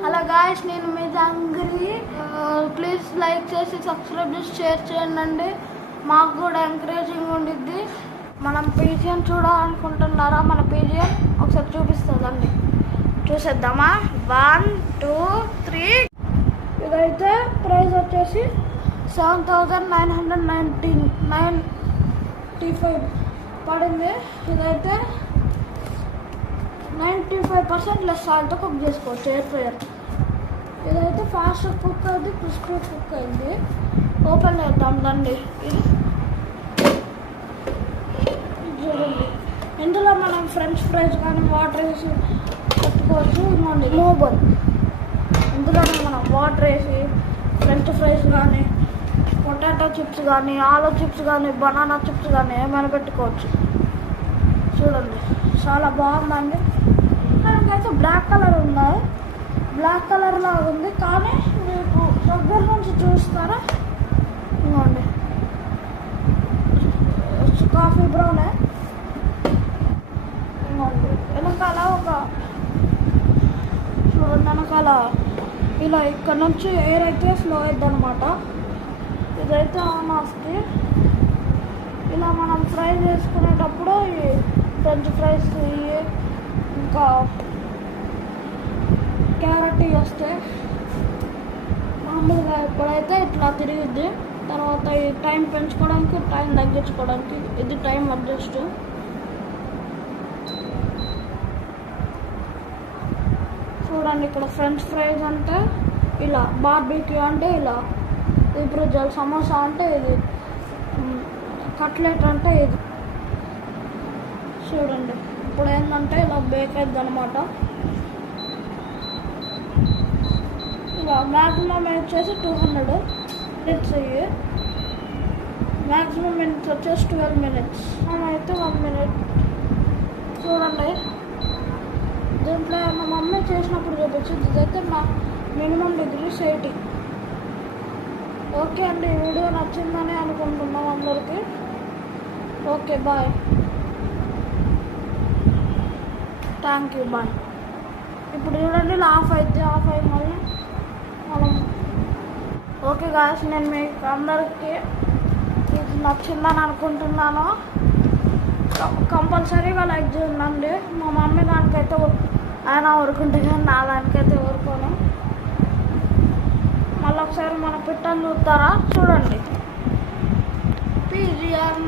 Hello guys, నేను మీ జంగ్రీ. Please like చేసి subscribe చేసి షేర్ చేయండి. మాకు కూడా ఎంకరేజింగ్ ఉండిద్ది. మనం పీజిఎన్ చూడాలనుకుంటున్నారా? మన పీజిఎన్ ఒకసారి చూపిస్తుందండి, చూసేద్దామా? 1 2 3. ఇదైతే ప్రైస్ వచ్చేసి 7,995 పడింది. ఇదైతే 95% లెస్ ఆయిల్తో కుక్ చేసుకోవచ్చు ఎయిర్ ఫ్రైయర్. ఇదైతే ఫాస్ట్ కుక్ అయింది, క్రిస్పీ కుక్ అయింది. ఓపెన్ చేద్దాం రండి. ఇది చూడండి, ఇందులో మనం ఫ్రెంచ్ ఫ్రైస్ కానీ వాటర్ వేసి పెట్టుకోవచ్చు. ఇవ్వండి మోబల్, ఇందులోనే మనం వాటర్ వేసి ఫ్రెంచ్ ఫ్రైస్ కానీ పొటాటో చిప్స్ కానీ ఆలూ చిప్స్ కానీ బనానా చిప్స్ కానీ ఏమైనా పెట్టుకోవచ్చు. చూడండి, చాలా బాగుందండి. దానికైతే బ్లాక్ కలర్ ఉన్నాయి, బ్లాక్ కలర్ లాగా ఉంది. కానీ మీకు దగ్గర నుంచి చూస్తారా? ఇవ్వండి, కాఫీ బ్రౌనే. ఇవ్వండి, వెనకాల ఒక చూడండి, వెనకాల ఇలా ఇక్కడ నుంచి ఎయిర్ అయితే ఫ్లో అవుతుంది అనమాట. ఇదైతే ఆన్ ఆఫ్కి. ఇలా మనం ఫ్రై చేసుకునేటప్పుడు ఈ ఫ్రెంచ్ ఫ్రైస్ ఇంకా క్యారెట్ వస్తాయి. మామూలుగా ఇప్పుడైతే ఇట్లా తిరిగిద్ది. తర్వాత ఈ టైం పెంచుకోవడానికి, టైం తగ్గించుకోవడానికి ఇది టైం అడ్జస్ట్. చూడండి, ఇక్కడ ఫ్రెంచ్ ఫ్రైస్ అంటే ఇలా, బార్బీక్యూ అంటే ఇలా, ఇప్పుడు సమోసా అంటే ఇది, కట్లెట్ అంటే ఇది. చూడండి, ఇప్పుడు ఏంటంటే ఇలా బేక్ అవుతుంది అనమాట. ఇలా మ్యాక్సిమం వచ్చేసి 200 మినిట్స్ అయ్యి, మ్యాక్సిమం మినిట్స్ వచ్చేసి 12 మినిట్స్, అయితే 1 మినిట్. చూడండి, దీంట్లో మా మమ్మీ చేసినప్పుడు చూపించింది. ఇదైతే మా మినిమం డిగ్రీస్ 80. ఓకే అండి, వీడియో నచ్చిందని అనుకుంటున్నాం అందరికీ. Okay, bye, thank you, bye. ఇప్పుడు చూడండి, ఇలా ఆఫ్ అయితే ఆఫ్ అయ్యి మళ్ళీ మనం. ఓకే గాయస్, నేను మీకు అందరికీ ఇది నచ్చిందని అనుకుంటున్నాను. కంపల్సరీగా లైక్ చేయండి. మా మమ్మీ దానికైతే ఆయన ఊరుకుంటే కానీ నా దానికైతే ఊరుకోను. మళ్ళీ ఒకసారి మన పిట్టని చూస్తారా? చూడండి, పీజిఎన్.